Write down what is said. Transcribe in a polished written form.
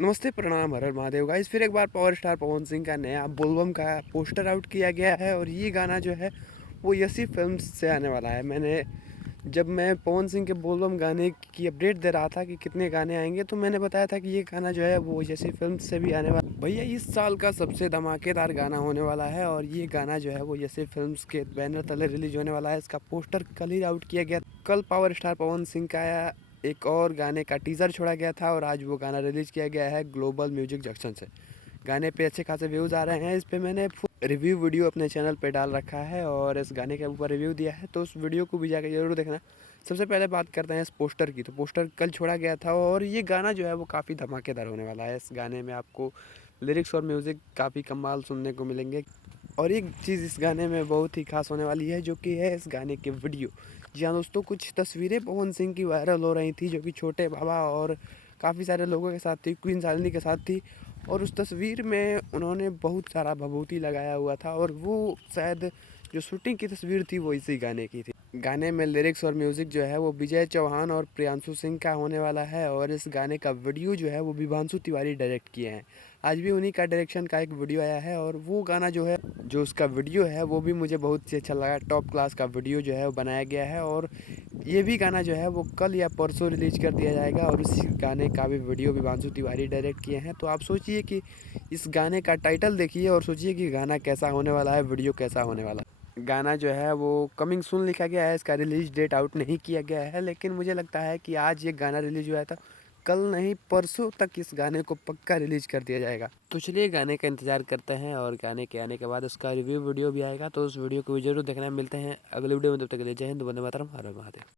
नमस्ते, प्रणाम, हर हर महादेव गाइस। फिर एक बार पावर स्टार पवन सिंह का नया बोलबम का पोस्टर आउट किया गया है और ये गाना जो है वो यसी फिल्म से आने वाला है। जब मैं पवन सिंह के बोलबम गाने की अपडेट दे रहा था कि कितने गाने आएंगे, तो मैंने बताया था कि ये गाना जो है वो यसी फिल्म से भी आने वाला। भैया, इस साल का सबसे धमाकेदार गाना होने वाला है और ये गाना जो है वो यसी फिल्म के बैनर तले रिलीज होने वाला है। इसका पोस्टर कल ही आउट किया गया। कल पावर स्टार पवन सिंह का एक और गाने का टीज़र छोड़ा गया था और आज वो गाना रिलीज़ किया गया है ग्लोबल म्यूजिक जंक्शन से। गाने पे अच्छे खासे व्यूज़ आ रहे हैं। इस पे मैंने रिव्यू वीडियो अपने चैनल पे डाल रखा है और इस गाने के ऊपर रिव्यू दिया है, तो उस वीडियो को भी जाकर ज़रूर देखना। सबसे पहले बात करते हैं इस पोस्टर की। तो पोस्टर कल छोड़ा गया था और ये गाना जो है वो काफ़ी धमाकेदार होने वाला है। इस गाने में आपको लिरिक्स और म्यूज़िक काफ़ी कमाल सुनने को मिलेंगे। और एक चीज़ इस गाने में बहुत ही खास होने वाली है, जो कि है इस गाने के वीडियो। जी हाँ दोस्तों, कुछ तस्वीरें पवन सिंह की वायरल हो रही थी, जो कि छोटे बाबा और काफ़ी सारे लोगों के साथ थी, क्वीन शालिनी के साथ थी। और उस तस्वीर में उन्होंने बहुत सारा भभूति लगाया हुआ था और वो शायद जो शूटिंग की तस्वीर थी वो इसी गाने की थी। गाने में लिरिक्स और म्यूज़िक जो है वो विजय चौहान और प्रियांशु सिंह का होने वाला है और इस गाने का वीडियो जो है वो विभांशु तिवारी डायरेक्ट किए हैं। आज भी उन्हीं का डायरेक्शन का एक वीडियो आया है और वो गाना जो है, जो उसका वीडियो है, वो भी मुझे बहुत ही अच्छा लगा। टॉप क्लास का वीडियो जो है वो बनाया गया है और ये भी गाना जो है वो कल या परसों रिलीज कर दिया जाएगा और उसी गाने का भी वीडियो विभांशु तिवारी डायरेक्ट किए हैं। तो आप सोचिए कि इस गाने का टाइटल देखिए और सोचिए कि गाना कैसा होने वाला है, वीडियो कैसा होने वाला है। गाना जो है वो कमिंग सून लिखा गया है, इसका रिलीज डेट आउट नहीं किया गया है, लेकिन मुझे लगता है कि आज ये गाना रिलीज हुआ था, कल नहीं परसों तक इस गाने को पक्का रिलीज कर दिया जाएगा। तो चलिए गाने का इंतजार करते हैं और गाने के आने के बाद उसका रिव्यू वीडियो भी आएगा, तो उस वीडियो को भी जरूर देखना। मिलते हैं अगले वीडियो में, तब तक के लिए जय हिंद, वंदे मातरम, हर हर महादेव।